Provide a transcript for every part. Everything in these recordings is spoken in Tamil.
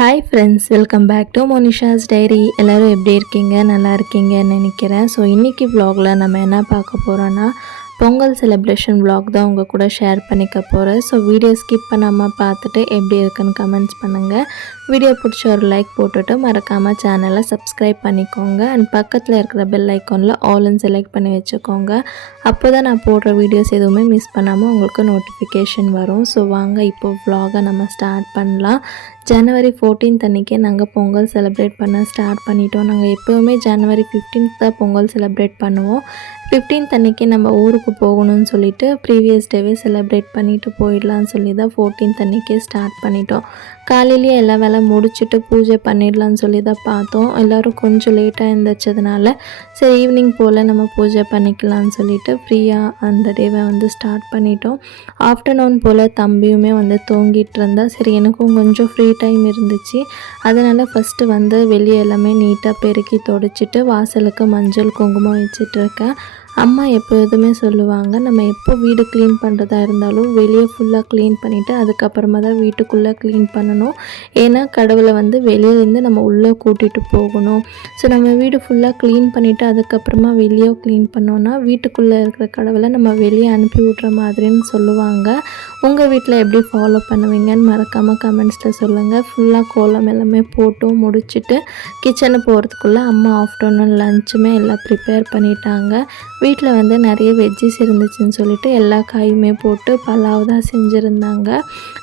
Hi friends, welcome back to Monisha's diary. எல்லோரும் எப்படி இருக்கீங்க? நல்லா இருக்கீங்கன்னு நினைக்கிறேன். ஸோ இன்றைக்கி vlogல நம்ம என்ன பார்க்க போகிறோன்னா, பொங்கல் செலிப்ரேஷன் vlog தான் உங்கள் கூட ஷேர் பண்ணிக்க போகிறேன். ஸோ வீடியோ ஸ்கிப் பண்ணாமல் பார்த்துட்டு எப்படி இருக்குன்னு கமெண்ட்ஸ் பண்ணுங்கள். வீடியோ பிடிச்ச ஒரு லைக் போட்டுட்டு மறக்காமல் சேனலை சப்ஸ்கிரைப் பண்ணிக்கோங்க. அண்ட் பக்கத்தில் இருக்கிற பெல் ஐக்கானில் ஆல்னு செலக்ட் பண்ணி வச்சுக்கோங்க. அப்போ தான் நான் போடுற வீடியோஸ் எதுவுமே மிஸ் பண்ணாமல் உங்களுக்கு நோட்டிஃபிகேஷன் வரும். ஸோ வாங்க இப்போது vlog-ஐ நம்ம ஸ்டார்ட் பண்ணலாம். ஜனவரி 14th அன்றைக்கே நாங்கள் பொங்கல் செலிப்ரேட் பண்ண ஸ்டார்ட் பண்ணிட்டோம். நாங்கள் எப்போவுமே ஜனவரி 15th தான் பொங்கல் செலிப்ரேட் பண்ணுவோம். 15th அன்றைக்கி நம்ம ஊருக்கு போகணும்னு சொல்லிட்டு ப்ரீவியஸ் டேவே செலிப்ரேட் பண்ணிவிட்டு போயிடலான்னு சொல்லி தான் 14th அன்றைக்கே ஸ்டார்ட் பண்ணிட்டோம். காலையிலேயே எல்லா வேலை முடிச்சுட்டு பூஜை பண்ணிடலான்னு சொல்லி தான் பார்த்தோம். எல்லோரும் கொஞ்சம் லேட்டாக இருந்துச்சதுனால சரி ஈவினிங் போல் நம்ம பூஜை பண்ணிக்கலான்னு சொல்லிட்டு ஃப்ரீயாக அந்த டேவை வந்து ஸ்டார்ட் பண்ணிட்டோம். ஆஃப்டர்நூன் போல் தம்பியுமே வந்து தூங்கிட்டு இருந்தா. சரி எனக்கும் கொஞ்சம் ஃப்ரீ டைம் இருந்துச்சு. அதனால் ஃபஸ்ட்டு வந்து வெளியே எல்லாமே நீட்டாக பெருக்கி தொடச்சிட்டு வாசலுக்கு மஞ்சள் குங்குமம் வச்சிட்ருக்கேன். அம்மா எப்போதுமே சொல்லுவாங்க, நம்ம எப்போ வீடு க்ளீன் பண்ணுறதா இருந்தாலும் வெளியே ஃபுல்லாக க்ளீன் பண்ணிவிட்டு அதுக்கப்புறமா தான் வீட்டுக்குள்ளே க்ளீன் பண்ணணும். ஏன்னா கடவுளை வந்து வெளியிலேருந்து நம்ம உள்ளே கூட்டிகிட்டு போகணும். ஸோ நம்ம வீடு ஃபுல்லாக க்ளீன் பண்ணிவிட்டு அதுக்கப்புறமா வெளியே க்ளீன் பண்ணோன்னா வீட்டுக்குள்ளே இருக்கிற கடவுளை நம்ம வெளியே அனுப்பி விட்ற மாதிரின்னு சொல்லுவாங்க. உங்கள் வீட்டில் எப்படி ஃபாலோ பண்ணுவீங்கன்னு மறக்காமல் கமெண்ட்ஸில் சொல்லுங்கள். ஃபுல்லாக கோலம் எல்லாமே போட்டும் முடிச்சுட்டு கிச்சனு போகிறதுக்குள்ளே அம்மா ஆஃப்டர்நூன் லஞ்சுமே எல்லாம் ப்ரிப்பேர் பண்ணிட்டாங்க. வீட்டில் வந்து நிறைய வெஜ்ஜிஸ் இருந்துச்சுன்னு சொல்லிட்டு எல்லா காயுமே போட்டு பலாவ் தான் செஞ்சுருந்தாங்க.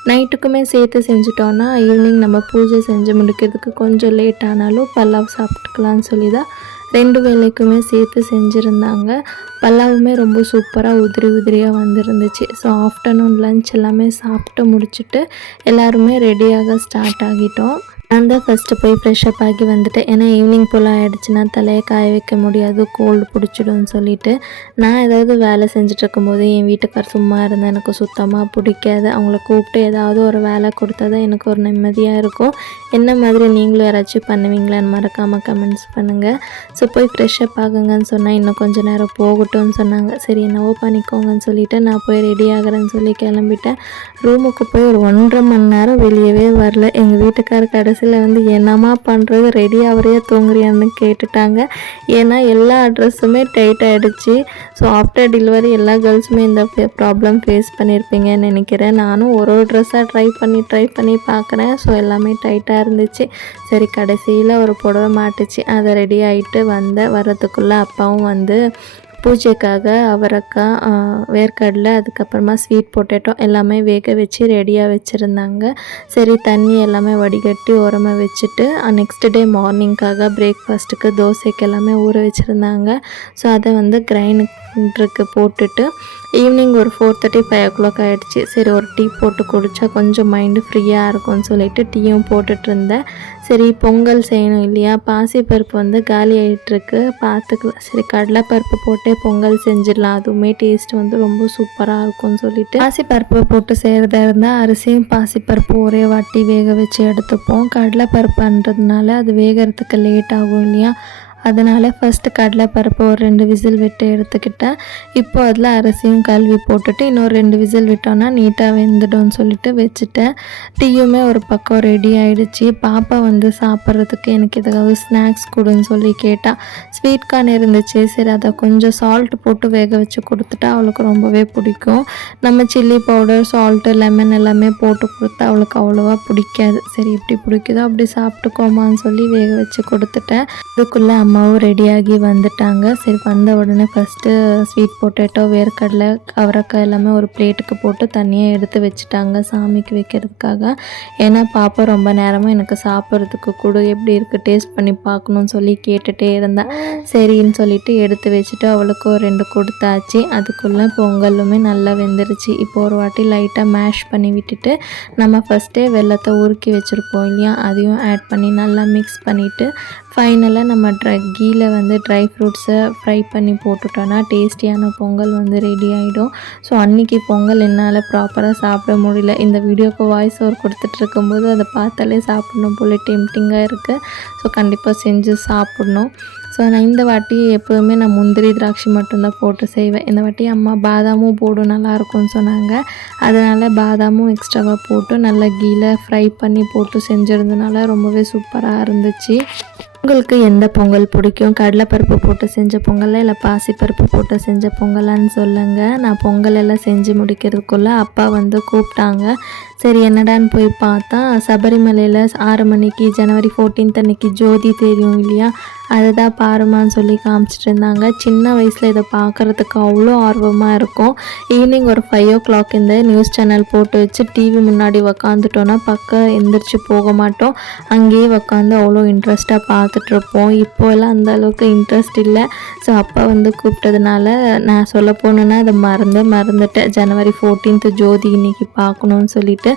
நைட்டுக்குமே சேர்த்து செஞ்சுட்டோன்னா ஈவினிங் நம்ம பூஜை செஞ்சு முடிக்கிறதுக்கு கொஞ்சம் லேட் ஆனாலும் பலாவ் சாப்பிட்டுக்கலான்னு சொல்லி தான் 2 வேளைக்குமே சேர்த்து செஞ்சுருந்தாங்க. பல்லாவுமே ரொம்ப சூப்பராக உதிரியாக வந்துருந்துச்சு. ஸோ ஆஃப்டர்நூன் லன்ச் எல்லாமே சாப்பிட்டு முடிச்சுட்டு எல்லாருமே ரெடியாக ஸ்டார்ட் ஆகிட்டோம். நான் தான் ஃபஸ்ட்டு போய் ஃப்ரெஷ்அப் ஆகி வந்துட்டேன். ஏன்னா ஈவினிங் போல் ஆகிடுச்சுன்னா தலையை காய வைக்க முடியாது, கோல்டு பிடிச்சிடும்னு சொல்லிவிட்டு நான் ஏதாவது வேலை செஞ்சிட்ருக்கும்போது என் வீட்டுக்கார் சும்மா இருந்தால் எனக்கு சுத்தமாக பிடிக்காது. அவங்கள கூப்பிட்டு ஏதாவது ஒரு வேலை கொடுத்தா தான் எனக்கு ஒரு நிம்மதியாக இருக்கும். என்ன மாதிரி நீங்களும் யாராச்சும் பண்ணுவீங்களான்னு மறக்காமல் கமெண்ட்ஸ் பண்ணுங்கள். ஸோ போய் ஃப்ரெஷ்அப் ஆகுங்கன்னு சொன்னால் இன்னும் கொஞ்சம் நேரம் போகட்டும்னு சொன்னாங்க. சரி என்னவோ பண்ணிக்கோங்கன்னு சொல்லிவிட்டு நான் போய் ரெடி ஆகிறேன்னு சொல்லி கிளம்பிட்டேன். ரூமுக்கு போய் ஒரு 1.5 மணி நேரம் வெளியவே வரல. எங்கள் வீட்டுக்கார கடைசியில் வந்து என்னம்மா பண்ணுறது, ரெடி ஆகிறியா தூங்குறியான்னு கேட்டுட்டாங்க. ஏன்னா எல்லா ட்ரெஸ்ஸுமே டைட் ஆகிடுச்சு. ஸோ ஆஃப்டர் டெலிவரி எல்லா கேர்ள்ஸுமே இந்த ப்ராப்ளம் ஃபேஸ் பண்ணியிருப்பீங்கன்னு நினைக்கிறேன். நானும் ஒரு ட்ரெஸ்ஸாக ட்ரை பண்ணி பார்க்குறேன். ஸோ எல்லாமே டைட்டாக இருந்துச்சு. சரி கடைசியில் ஒரு புடவை மாட்டுச்சு. அதை ரெடி ஆகிட்டு வர்றதுக்குள்ளே அப்பாவும் வந்து பூஜைக்காக அவரைக்காய், வேர்க்கடலை, அதுக்கப்புறமா ஸ்வீட் பொட்டேட்டோ எல்லாமே வேக வச்சு ரெடியாக வச்சுருந்தாங்க. சரி தண்ணி எல்லாமே வடிகட்டி உரமாக வச்சுட்டு நெக்ஸ்ட் டே மார்னிங்காக பிரேக்ஃபாஸ்ட்டுக்கு தோசைக்கு எல்லாமே ஊற வச்சுருந்தாங்க. ஸோ அதை வந்து கிரைண்டருக்கு போட்டுட்டு ஈவினிங் ஒரு 4:30 5 o'clock ஆகிடுச்சு. சரி ஒரு டீ போட்டு குடித்தா கொஞ்சம் மைண்டு ஃப்ரீயாக இருக்கும்னு சொல்லிவிட்டு டீயும் போட்டுட்டு இருந்தேன். சரி பொங்கல் செய்யணும் இல்லையா, பாசிப்பருப்பு வந்து காலி ஆகிட்டுருக்கு, பார்த்துக்கலாம். சரி கடலைப்பருப்பு போட்டே பொங்கல் செஞ்சிடலாம், அதுவுமே டேஸ்ட் வந்து ரொம்ப சூப்பராக இருக்கும்னு சொல்லிட்டு பாசிப்பருப்பு போட்டு செய்கிறதா இருந்தால் அரிசியும் பாசிப்பருப்பு ஒரே வாட்டி வேக வச்சு எடுத்துப்போம். கடலைப்பருப்புன்றதுனால அது வேகிறதுக்கு லேட் ஆகும் இல்லையா, அதனால் ஃபஸ்ட்டு கடலைப்பருப்பு ஒரு 2 விசில் விட்டு எடுத்துக்கிட்டேன். இப்போ அதில் அரிசியும் கழுவி போட்டுட்டு இன்னொரு 2 விசில் விட்டோன்னா நீட்டாக வெந்துடும்னு சொல்லிட்டு வச்சுட்டேன். டீயுமே ஒரு பக்கம் ரெடி ஆகிடுச்சு. பாப்பா வந்து சாப்பிட்றதுக்கு எனக்கு ஏதாவது ஸ்நாக்ஸ் கொடுன்னு சொல்லி கேட்டால் ஸ்வீட் கார்ன் இருந்துச்சு. சரி அதை கொஞ்சம் சால்ட் போட்டு வேக வச்சு கொடுத்துட்டா அவளுக்கு ரொம்பவே பிடிக்கும். நம்ம சில்லி பவுடர், சால்ட்டு, லெமன் எல்லாமே போட்டு கொடுத்தா அவளுக்கு அவ்வளோவா பிடிக்காது. சரி எப்படி பிடிக்குதோ அப்படி சாப்பிட்டுக்கோமான்னு சொல்லி வேக வச்சு கொடுத்துட்டேன். அதுக்குள்ளே அம்மாவும் ரெடியாகி வந்துட்டாங்க. சரி வந்த உடனே ஃபஸ்ட்டு ஸ்வீட் பொட்டேட்டோ, வேர்க்கடலை, அவரைக்காய் எல்லாமே ஒரு பிளேட்டுக்கு போட்டு தனியாக எடுத்து வச்சுட்டாங்க சாமிக்கு வைக்கிறதுக்காக. ஏன்னா பாப்பா ரொம்ப நேரமாக எனக்கு சாப்பிட்றதுக்கு கூட எப்படி இருக்குது டேஸ்ட் பண்ணி பார்க்கணுன்னு சொல்லி கேட்டுகிட்டே இருந்தேன். சரின்னு சொல்லிட்டு எடுத்து வச்சுட்டு அவளுக்கு ஒரு 2 கொடுத்தாச்சு. அதுக்குள்ளே பொங்கலுமே நல்லா வெந்துருச்சு. இப்போ ஒரு வாட்டி லைட்டாக மேஷ் பண்ணி விட்டுட்டு நம்ம ஃபஸ்ட்டே வெல்லத்தை உருக்கி வச்சுருப்போம் இல்லையா, அதையும் ஆட் பண்ணி நல்லா மிக்ஸ் பண்ணிவிட்டு ஃபைனலாக நம்ம கீல வந்து ட்ரை ஃப்ரூட்ஸை ஃப்ரை பண்ணி போட்டுட்டோன்னா டேஸ்டியான பொங்கல் வந்து ரெடி ஆகிடும். ஸோ அன்றைக்கி பொங்கல் என்னால் ப்ராப்பராக சாப்பிட முடியல. இந்த வீடியோக்கு வாய்ஸ் ஓவர் கொடுத்துட்ருக்கும்போது அதை பார்த்தாலே சாப்பிடணும் போல டெம்டிங்காக இருக்குது. ஸோ கண்டிப்பாக செஞ்சு சாப்பிட்ணும். ஸோ நான் இந்த வாட்டி எப்போதுமே நான் முந்திரி திராட்சை மட்டும்தான் போட்டு செய்வேன். இந்த வாட்டி அம்மா பாதாமும் போடும் நல்லாயிருக்கும்னு சொன்னாங்க. அதனால் பாதாமும் எக்ஸ்ட்ராவாக போட்டு நல்லா கீல ஃப்ரை பண்ணி போட்டு செஞ்சுருந்தனால ரொம்பவே சூப்பராக இருந்துச்சு. உங்களுக்கு எந்த பொங்கல் பிடிக்கும்? கடலைப்பருப்பு போட்டு செஞ்ச பொங்கலா இல்லை பாசிப்பருப்பு போட்டு செஞ்ச பொங்கலான்னு சொல்லுங்கள். நான் பொங்கல் எல்லாம் செஞ்சு முடிக்கிறதுக்குள்ளே அப்பா வந்து கூப்பிட்டாங்க. சரி என்னடான்னு போய் பார்த்தா சபரிமலையில் 6 மணிக்கு ஜனவரி 14 அன்னைக்கு ஜோதி தெரியும் இல்லையா, அதை தான் பாருமான்னு சொல்லி காமிச்சிட்டு இருந்தாங்க. சின்ன வயசில் இதை பார்க்குறதுக்கு அவ்வளோ ஆர்வமாக இருக்கும். ஈவினிங் ஒரு 5 o'clock இந்த நியூஸ் சேனல் போட்டு வச்சு டிவி முன்னாடி உக்காந்துட்டோன்னா பக்கம் எந்திரிச்சு போக மாட்டோம். அங்கேயே உக்காந்து அவ்வளோ இன்ட்ரெஸ்ட்டாக பார்த்துட்ருப்போம். இப்போல்லாம் அந்த அளவுக்கு இன்ட்ரெஸ்ட் இல்லை. ஸோ அப்பா வந்து கூப்பிட்டதுனால நான் சொல்ல போனேன்னா அதை மறந்துட்டேன். ஜனவரி 14 ஜோதி இன்னைக்கு பார்க்கணுன்னு சொல்லிட்டு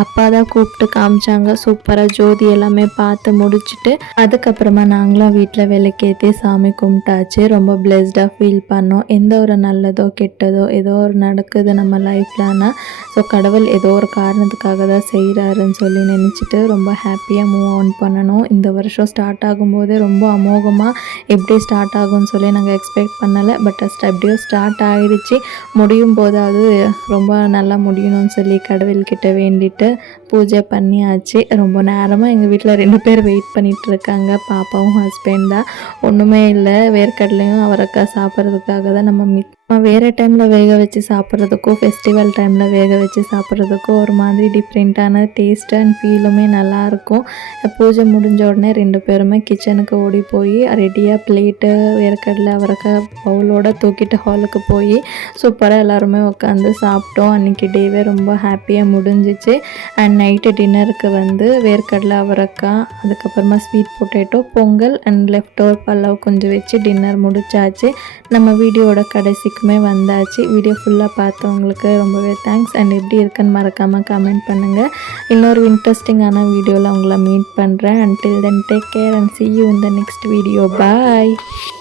அப்பா தான் கூப்பிட்டு காமிச்சாங்க. சூப்பராக ஜோதி எல்லாமே பார்த்து முடிச்சுட்டு அதுக்கப்புறமா நாங்களும் வீட்டில் விளக்கேற்றி சாமி கும்பிட்டாச்சு. ரொம்ப பிளெஸ்டாக ஃபீல் பண்ணோம். எந்த ஒரு நல்லதோ கெட்டதோ ஏதோ ஒரு நடக்குது நம்ம லைஃப்லன்னா ஸோ கடவுள் ஏதோ ஒரு காரணத்துக்காக தான் செய்கிறாருன்னு சொல்லி நினச்சிட்டு ரொம்ப ஹாப்பியாக மூவ் ஆன் பண்ணணும். இந்த வருஷம் ஸ்டார்ட் ஆகும்போதே ரொம்ப அமோகமாக எப்படி ஸ்டார்ட் ஆகும்னு சொல்லி நாங்கள் எக்ஸ்பெக்ட் பண்ணலை. பட் எப்படியோ ஸ்டார்ட் ஆகிடுச்சு. முடியும் போதாவது ரொம்ப நல்லா முடியணும்னு சொல்லி கடவுள்கிட்ட வேண்டிட்டு பூஜை பண்ணியாச்சு. ரொம்ப நேரமாக எங்கள் வீட்டில் 2 பேர் வெயிட் பண்ணிகிட்டு இருக்காங்க. பாப்பாவும் ஹஸ்பண்ட் தான். ஒன்றுமே இல்லை, வேர்க்கடலையும் அவரைக்காய் சாப்பிட்றதுக்காக தான் நம்ம வேறு டைமில் வேக வச்சு சாப்பிட்றதுக்கும் ஃபெஸ்டிவல் டைமில் வேக வச்சு சாப்பிட்றதுக்கும் ஒரு மாதிரி டிஃப்ரெண்ட்டான டேஸ்ட்டு அண்ட் ஃபீலுமே நல்லாயிருக்கும். பூஜை முடிஞ்ச உடனே 2 பேருமே கிச்சனுக்கு ஓடி போய் ரெடியாக பிளேட்டு வேர்க்கடலை அவரைக்காய் பவுலோடு தூக்கிட்டு ஹாலுக்கு போய் சூப்பராக எல்லாருமே உட்காந்து சாப்பிட்டோம். அன்றைக்கி டேவே ரொம்ப ஹாப்பியாக முடிஞ்சிச்சு. அண்ட் நைட்டு டின்னருக்கு வந்து வேர்க்கடலை அவரைக்காய், அதுக்கப்புறமா sweet potato, pongal and left over pulao கொஞ்சம் வச்சு டின்னர் முடிச்சாச்சு. நம்ம வீடியோட கடைசிக்குமே வந்தாச்சு. வீடியோ ஃபுல்லாக பார்த்தவங்களுக்கு ரொம்பவே தேங்க்ஸ். அண்ட் எப்படி இருக்குன்னு மறக்காமல் கமெண்ட் பண்ணுங்கள். இன்னொரு இன்ட்ரெஸ்டிங்கான வீடியோவில் உங்களை மீட் பண்ணுறேன். until then take care and see you in the next video. Bye.